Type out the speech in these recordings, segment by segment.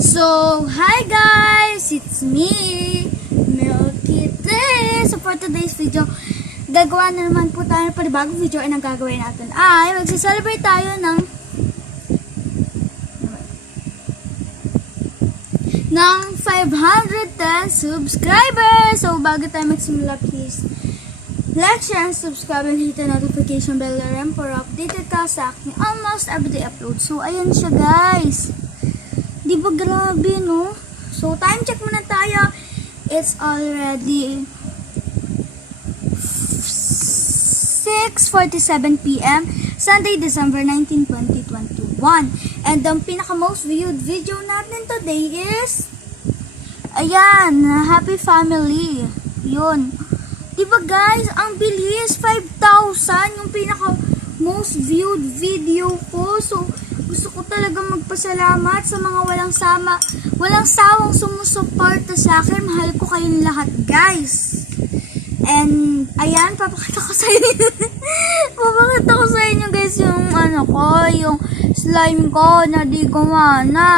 So, hi guys! It's me, Milky Day! So, for today's video, gagawa na naman po tayo ng panibagong video and ang gagawin natin ay magsiselebrate tayo ng 510 subscribers! So, bago tayo magsimula, please like, share, and subscribe and hit the notification bell rin para updated ka sa aking almost everyday upload. So, ayan siya guys! Di ba grabe, no? So, time check muna tayo. It's already 6:47 p.m. Sunday, December 19, 2021. And ang pinaka-most viewed video natin today is ayan, Happy Family. Yun. Di ba guys, ang bilis, 5,000 yung pinaka-most viewed video ko. So, gusto ko talaga magpasalamat sa mga walang sawang sumusuporta sa akin. Mahal ko kayong lahat, guys. And, ayan, papakita ko sa inyo. Papakita ko sa inyo, guys, yung yung slime ko na di gumana.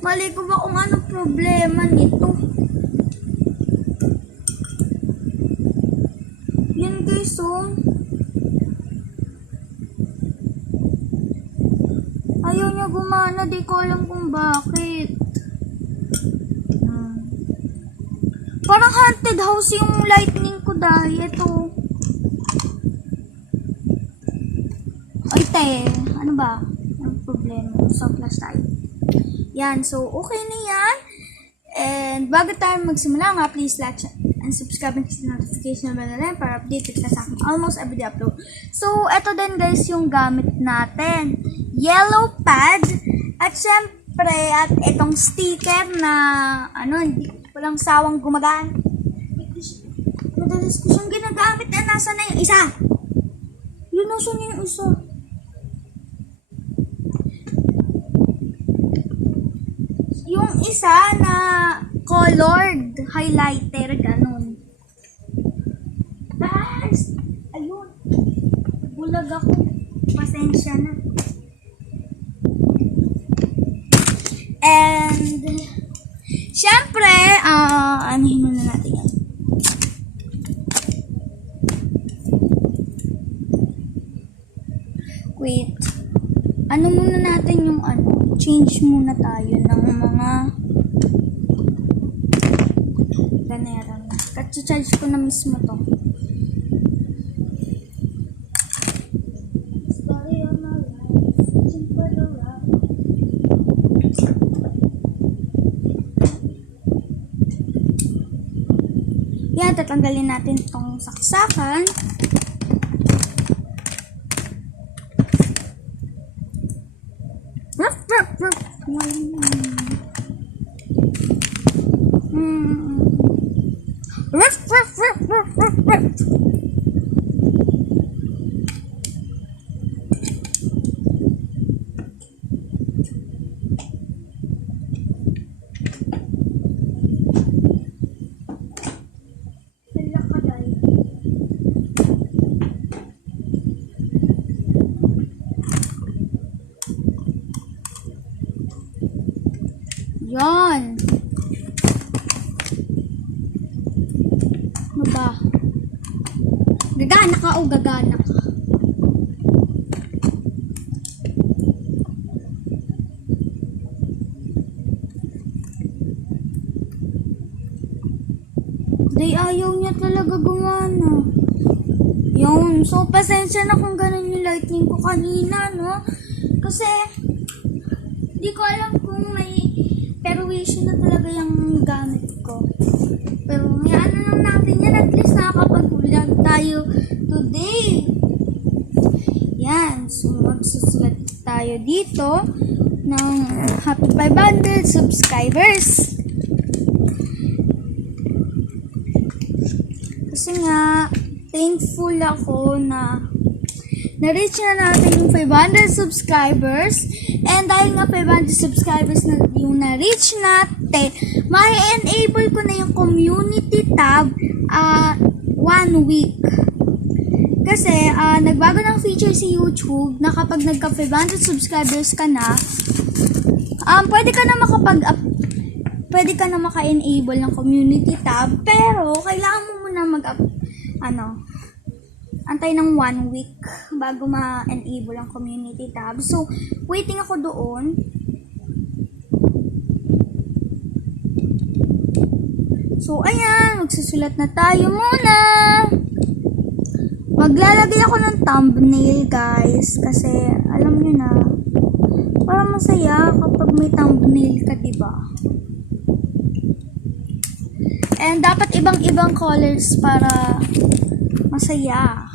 Mali ko ba kung ano problema nito? Yan, guys, oh. Ayaw niya gumana, di ko alam kung bakit. Parang haunted house yung lightning ko dahil ito. Ay, te, ano ba? Ang problema, so flash tayo. Yan, so okay na yan. And bago tayo magsimula nga, please like and subscribe and hit the notification bell rin para updated ka sa akin almost everyday upload. So, eto din guys yung gamit natin. Yellow pad at syempre at itong sticker na hindi walang sawang gumagaan. Madalas ko siyang ginagamit na nasa na yung isa. Yun, nasa na yung isa. Yung isa na colored highlighter, ganun. Guys, ayun. Bulag ako. Pasensya na. And, syempre, anuhin muna natin yan. Wait. Ano muna natin yung change muna tayo ng mga ganera. Katsa-charge ko na mismo to. Yan, tatanggalin natin itong saksakan. Ruff, ruff, ruff. Ruff, ruff, ruff, ruff, ruff, ruff. Yan. Ano ba? Gagana ka o gagana ka? Day, ayaw niya talaga gumana. Yun. So, pasensya na kung ganun yung lightning ko kanina, no? Kasi, di ko alam kung may perwisyon na talaga yung gamit ko. Pero yan na lang natin yan. At least nakakapag-vlog tayo today. Yan. So, magsusulat tayo dito ng happy 500 subscribers. Kasi nga, thankful ako na na-reach na natin yung 500 subscribers. And dahil nga 500 subscribers na yung na-reach natin, ma-enable ko na yung community tab 1 week. Kasi, nagbago ng feature si YouTube na kapag nagka 500 subscribers ka na, Pwede ka na maka-enable ng community tab, pero kailangan mo muna antay ng 1 week bago ma-enable ang community tab. So, waiting ako doon. So, ayan, magsusulat na tayo muna. Maglalagay ako ng thumbnail, guys, kasi alam niyo na, parang masaya kapag may thumbnail ka, diba? And dapat ibang-ibang colors para masaya.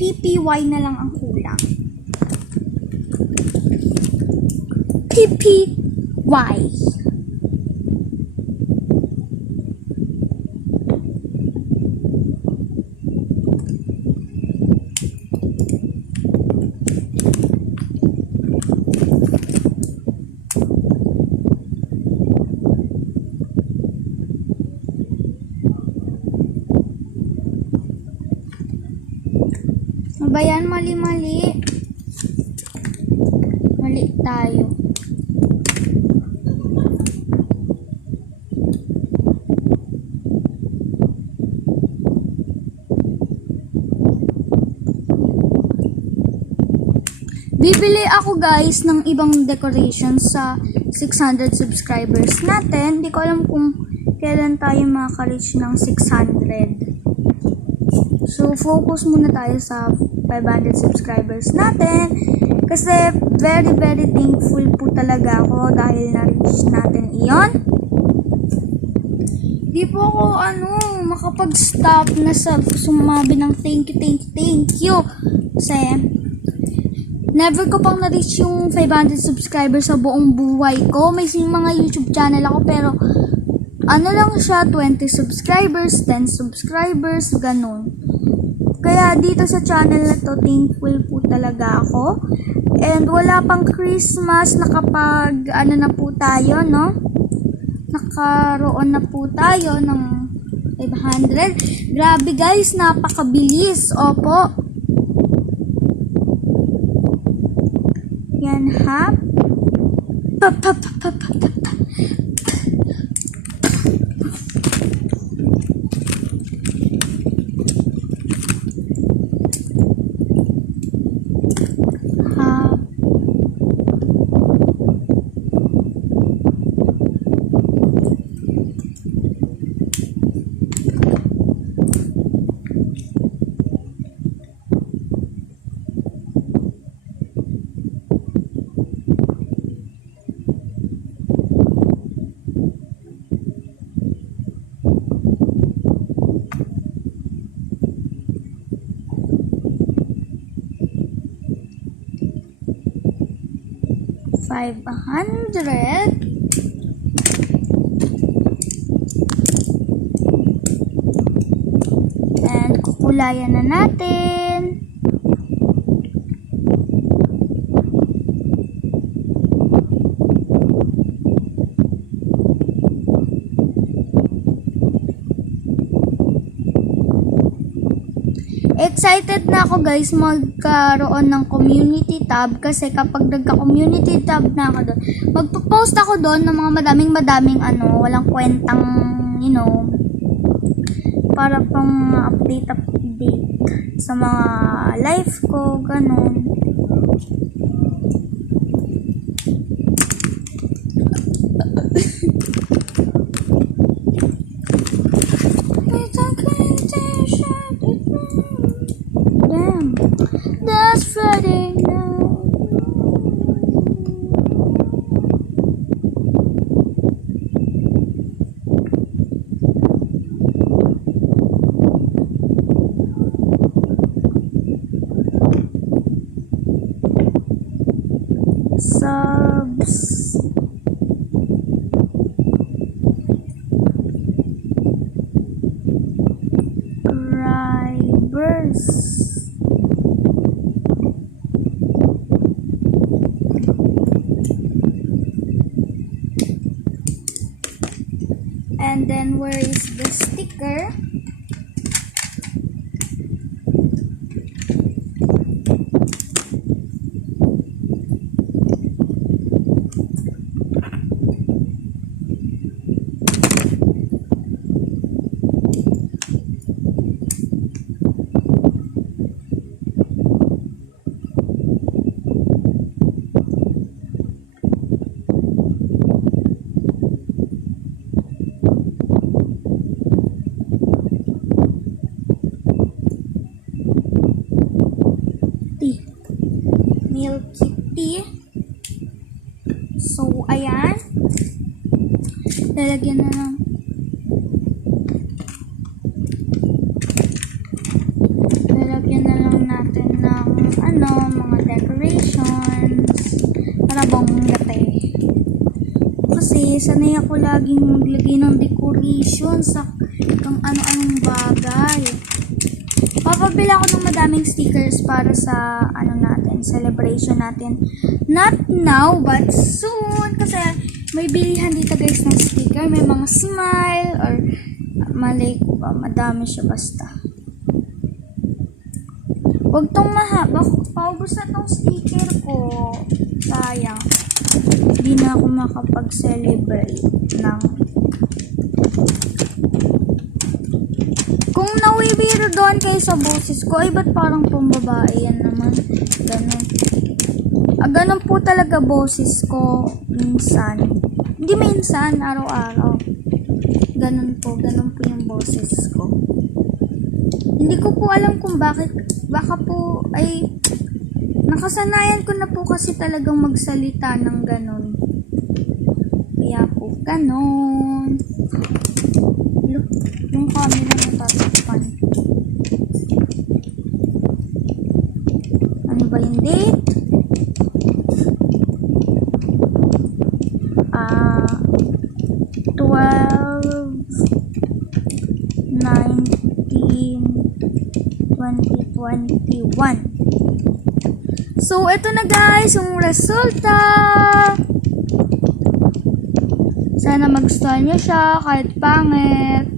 PPY na lang ang kulang. PPY. Bayan, mali. Mali tayo. Bibili ako, guys, ng ibang decorations sa 600 subscribers natin. Hindi ko alam kung kailan tayo maka-reach ng 600. So, focus muna tayo sa 500 subscribers natin. Kasi, very, very thankful po talaga ako dahil na-reach natin iyon. Di po ako, makapag-stop na sa sumabi ng thank you. Kasi, never ko pang na-reach yung 500 subscribers sa buong buhay ko. May mga YouTube channel ako, pero lang siya, 20 subscribers, 10 subscribers, ganun. Kaya dito sa channel na to, thankful po talaga ako. And wala pang Christmas, na po tayo, no? Nakaroon na po tayo ng 500. Grabe, guys, napakabilis. Opo. Yan, ha? $500. And kukulayan na natin. Excited na ako, guys, magkaroon ng community tab kasi kapag nagka-community tab na ako doon, magpo-post ako doon ng mga madaming walang kwentang, para pang update sa mga life ko, ganun. That's Friday night. And then, where is the sticker? Milky Tea. So, ayan. Lalagyan na lang natin ng mga decorations para bang gate. Kasi sanay ako laging maglagay ng decoration sa kung ano-anong bagay. Papabili ako ng madaming stickers para sa celebration natin. Not now, but soon. Kasi may bilihan dito guys ng sticker. May mga smile or malay ko ba. Madami siya basta. Huwag tong mahaba. Paubos na tong sticker ko. Sayang. Hindi na ako makapag-celebrate ng kung nawibiro doon kayo sa boses ko, ay ba't parang pambabae yan naman? Ganun. Ganun po talaga boses ko minsan. Hindi minsan, araw-araw. Ganun po yung boses ko. Hindi ko po alam kung bakit. Baka po ay nakasanayan ko na po kasi talagang magsalita ng ganun. Kaya po, ganun. Look, yung camera natatakpan. Ano ba yung date? 12/19/2021. So, ito na guys, yung resulta. Sana magustuhan nyo siya kahit pangit.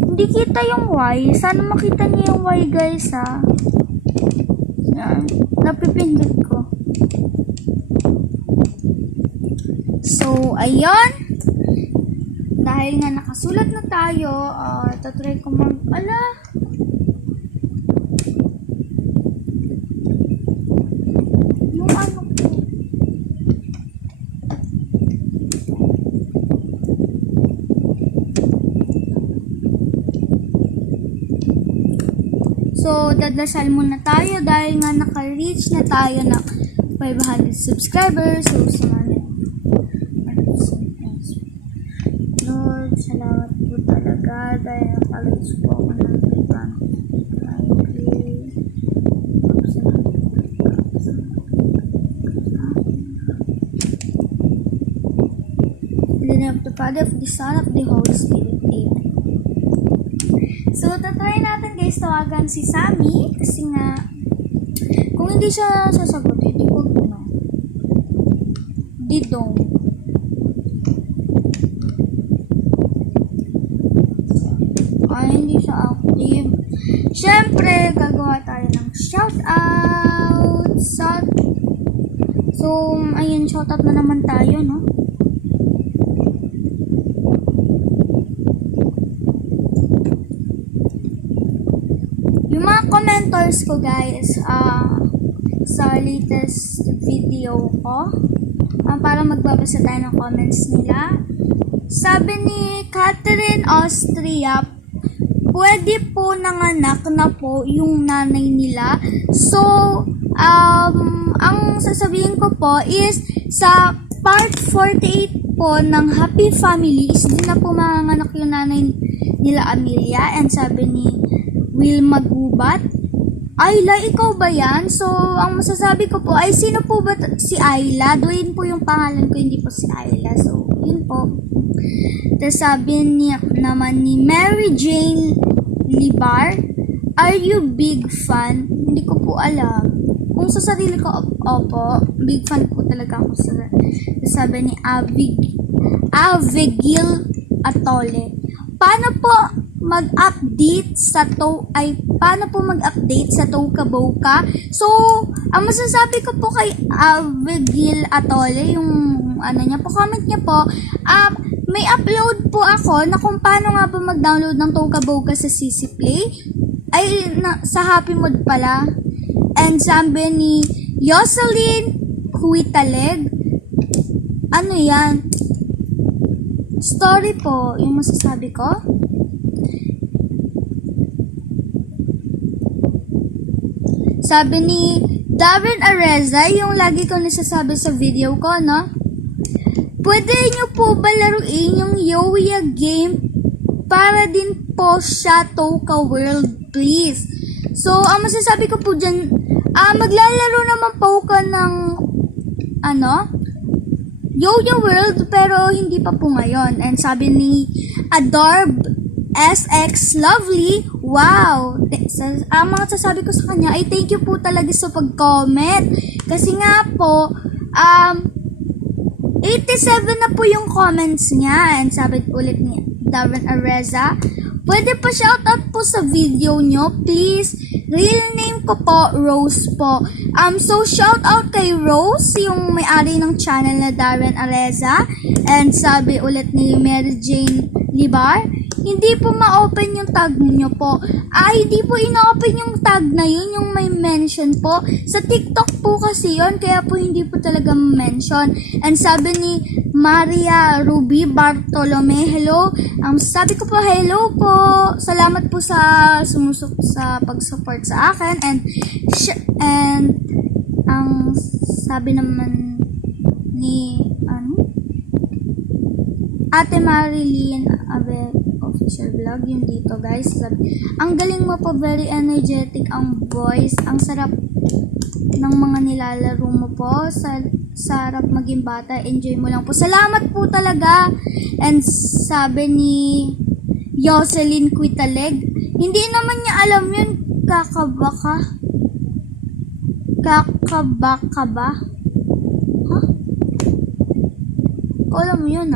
Hindi kita yung Y. Sana makita niyo yung Y guys ha. Yan. Napipindot ko. So, ayun. Dahil nga nakasulat na tayo, tatry ko yung ano ko. So, dadasal muna tayo dahil nga naka-reach na tayo ng 500 subscribers. So, Lord, salamat po talaga dahil naka-reach po ako ng 500. In the name of the Father, of the Son, of the Holy Spirit. Amen. So, tatry natin guys tawagan si Sammy kasi nga kung hindi siya sasagot, hindi ko Didong. Ay, hindi siya active. Siyempre, gagawa tayo ng shoutout. So, ayun, shoutout na naman tayo, no? Yung mga commenters ko guys, sa latest video ko, para magbabasa tayo ng comments nila. Sabi ni Catherine Austria, pwede po nanganak na po yung nanay nila. So, ang sasabihin ko po is sa part 48 po ng Happy Family is din na po manganak yung nanay nila Amelia. And sabi ni Wilma Gubat, Ayla, ikaw ba yan? So, ang masasabi ko po ay sino po ba si Ayla? Dwayne po yung pangalan ko, hindi po si Ayla. So, yun po. Tapos sabi naman ni Mary Jane Libar, are you big fan? Hindi ko po alam. Kung sa sarili ko, opo, big fan po talaga ako sa sabi ni Avigil Atole. Paano po mag-update sa Toca Boca? So, ang masasabi ko po kay Avigil Atole, yung comment niya po, may upload po ako na kung paano nga ba mag-download ng Toca Boca sa CC Play, sa Happy Mod pala. And sabi ni Jocelyn Huitaleg, ano yan? Story po, yung masasabi ko. Sabi ni Darren Areza, yung lagi ko nasasabi sa video ko, no? Pwede nyo po ba laruin yung Yoya game para din po sa Toca World, please? So, ang masasabi ko po dyan, maglalaro naman po ka ng, Yoya World, pero hindi pa po ngayon. And sabi ni Adorb SX Lovely, wow! Ang mga sasabi ko sa kanya ay thank you po talaga sa pag-comment. Kasi nga po, 87 na po yung comments niya. And sabi ulit ni Darren Areza, pwede pa shoutout po sa video nyo, please. Real name ko po, Rose po. So, shoutout kay Rose, yung may-ari ng channel na Darren Areza. And sabi ulit ni Mary Jane Libar, hindi po ma-open yung tag niyo po. Hindi po ina-open yung tag na yun, yung may mention po. Sa TikTok po kasi yun, kaya po hindi po talaga mention. And sabi ni Maria Ruby Bartolome, hello. Sabi ko po, hello po. Salamat po sa pag-support sa akin. And ang sabi naman ni Ate Marilyn Abe official vlog, yung dito guys. Ang galing mo po, very energetic ang voice. Ang sarap ng mga nilalaro mo po. Sarap maging bata. Enjoy mo lang po. Salamat po talaga. And sabi ni Jocelyn Quitaleg, hindi naman niya alam yun. Kakabaka ba? Huh? Alam mo yun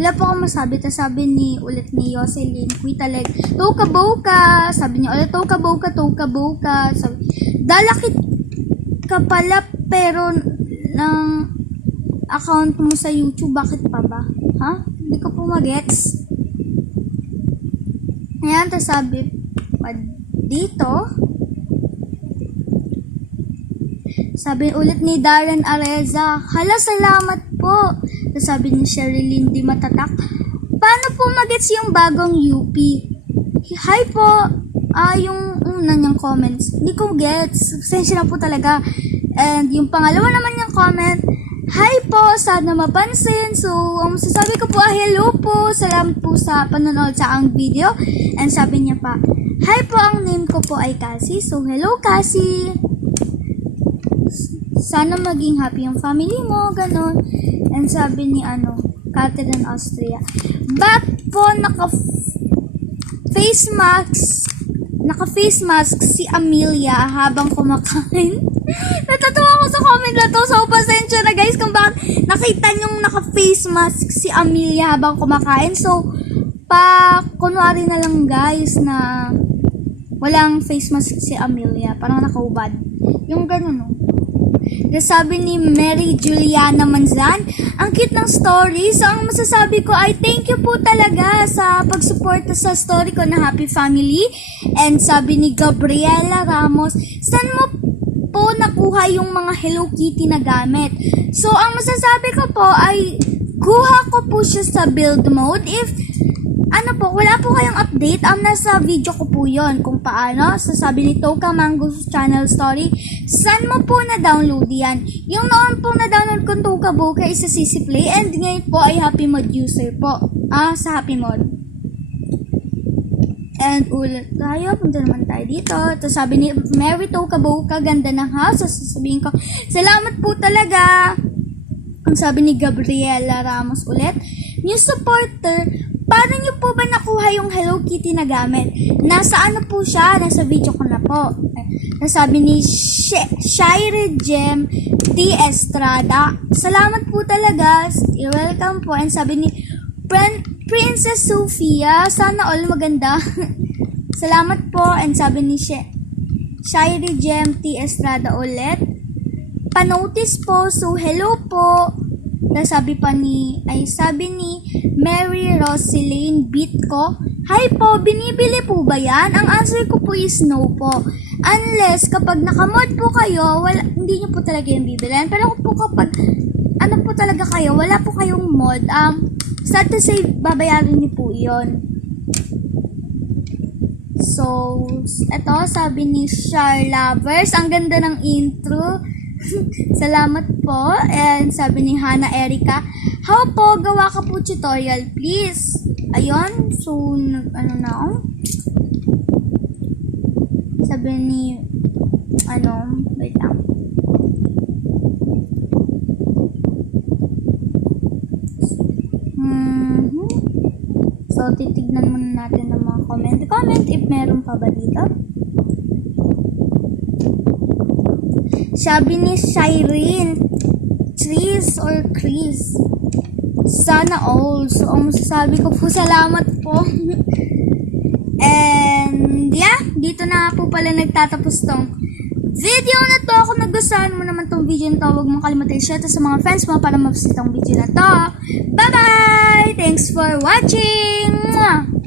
Wala po akong masabi. Tas sabi ulit ni Jocelyn Quitaleg, Toca Boca. Sabi niya ulit, Toca Boca. Sabi, dalakit ka pala pero ng account mo sa YouTube, bakit pa ba? Hindi ko po magets. Ayan, tas sabi pa dito, sabi ulit ni Darren Areza, hala, salamat po. Tas sabi ni Sherilyn Di Matatak, paano po magets yung bagong UP? Hi po. Yung una niyang comments, hindi ko gets. Pasensya na po talaga. And yung pangalawa naman niyang comment, hi po, sana mapansin. So, ang masasabi ko po, hello po. Salamat po sa panonood sa ang video. And sabi niya pa, hi po, ang name ko po ay Cassie. So, hello Cassie. Sana maging happy yung family mo, ganon. And sabi ni Catherine Austria, ba't po naka-face mask si Amelia habang kumakain? Natatawa ako sa comment na to. So, pasensya na guys kung bakit nakita nyong naka-face mask si Amelia habang kumakain. So, kunwari na lang guys na walang face mask si Amelia. Parang nakaubad. Yung ganun Sabi ni Mary Juliana Manzan, ang cute ng story. So, ang masasabi ko ay thank you po talaga sa pag-support sa story ko na Happy Family. And sabi ni Gabriela Ramos, saan mo po nakuha yung mga Hello Kitty na gamit? So, ang masasabi ko po ay kuha ko po siya sa build mode. If wala po kayong update, nasa video ko po yon kung paano. Sasabi ni Toca Mango Channel Story, saan mo po na-download yan? Yung noon po na-download kong Toca Boca is sa CC Play, and ngayon po ay Happy Mod user po. Sa Happy Mod. And ulit tayo, punta naman tayo dito. Tapos sabi ni Mary Toca Boca, ganda ng house. So, sasabihin ko, salamat po talaga. Ang sabi ni Gabriela Ramos ulit, new supporter, paano niyo po ba nakuha yung Hello Kitty na gamit? Nasa ano po siya? Nasa video ko na po. Nasabi ni Shire Gem D. Estrada. Salamat po talaga. You're welcome po. And sabi ni Princess Sofia, sana all maganda. Salamat po. And sabi ni Shire Gem T. Estrada ulit. Panotice po. So, hello po. Sabi ni Mary Roselyn Bitco, hi po, binibili po ba yan? Ang answer ko po is no po. Unless kapag nakamod po kayo, hindi nyo po talaga yung bibilin. Pero po kapag ano po talaga kayo, wala po kayong mod, sad to say, babayaran nyo po yun. So, eto, sabi ni Char Lovers, ang ganda ng intro. Salamat po. And sabi ni Hana Erica, how po, gawa ka po tutorial, please. Ayun, so, ano na ako? Sabi ni, wait lang. So, titignan muna natin ng mga comment if meron pa ba dito. Sabi ni Shireen, trees or Chris. Sana all. So, ang masasabi ko po, salamat po. And, yeah, dito na po pala nagtatapos tong video na to. Kung nagustuhan mo naman tong video na to, huwag mong kalimutan i-share to sa mga friends mo para mabasa itong video na to. Bye-bye! Thanks for watching! Mwah!